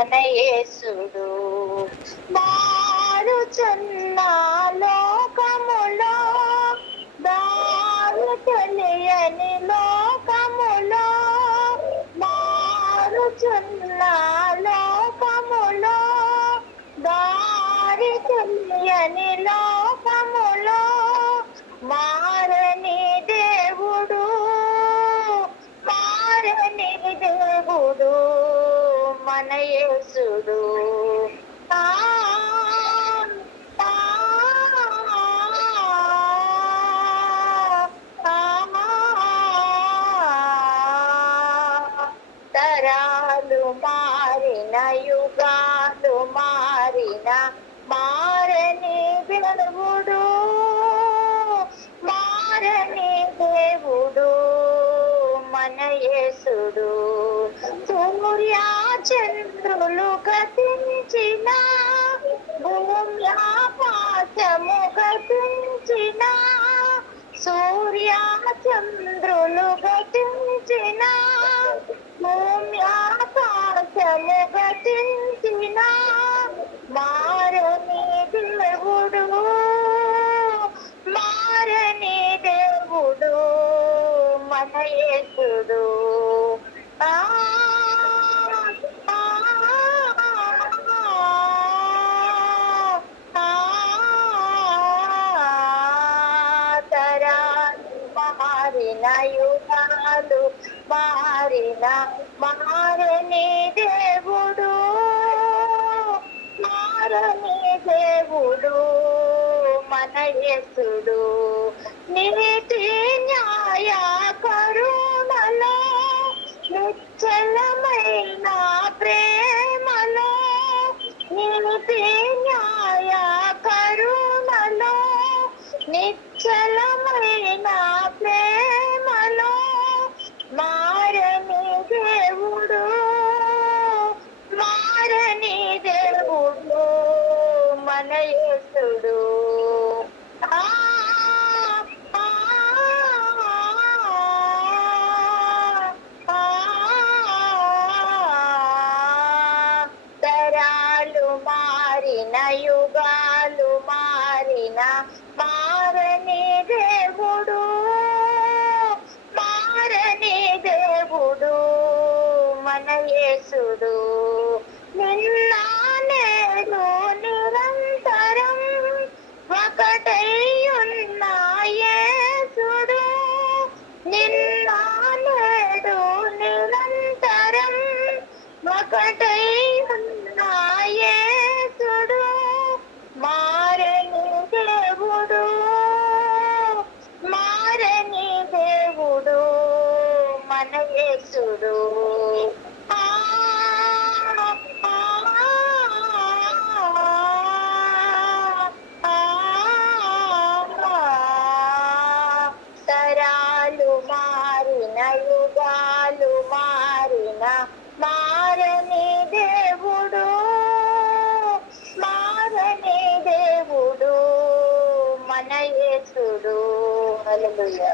మన యేసుడు. మారుచున్న లోకములో, దారి తెలియని లోకములో, మారుచున్న లోకములో, దారి తెలియని లోకములో, మారని దేవుడు, మారని దేవుడు మన యేసుడు. ఆ ఆ తరాలు మారిన, యుగాలు మారిన, మారని దేవుడు, మారని దేవుడు మన యేసుడు. సూర్య చంద్రులు గతించిన, భూమి ఆకాశము గతించిన, సూర్య చంద్రులు గతించిన, భూమి ఆకాశము గతించిన, మారని దేవుడు, మారని దేవుడు మన యేసుడు. ఆ తరాలు మారిన, యుగాలు మారిన, మారని దేవుడు, మారని దేవుడు మన యేసుడు. నీతి న్యాయ కరుణలో, నిశ్చలమైన ప్రేమలో, నీతి న్యాయ కరుణలో, నిశ్చలమైన ప్రేమలో, మారని దేవుడు, మారని దేవుడు మన యేసుడు. ఆ ఆ తరాలు మారిన, యుగాలు మారిన, మారని దేవుడు, మారని దేవుడు మన యేసుడు. నిన్న నేడు నిరంతరం ఒకటై ఉన్న యేసుడు, నిన్న నేడు నిరంతరం ఒకటై ఉన్న యేసుడు, మారని దేవుడు, మారని దేవుడు మన యేసుడు. ఆ ఆ తరాలు మారిన, యుగాలు మారిన, మారని దేవుడు, మారని దేవుడు మన యేసుడు. హల్లెలూయా.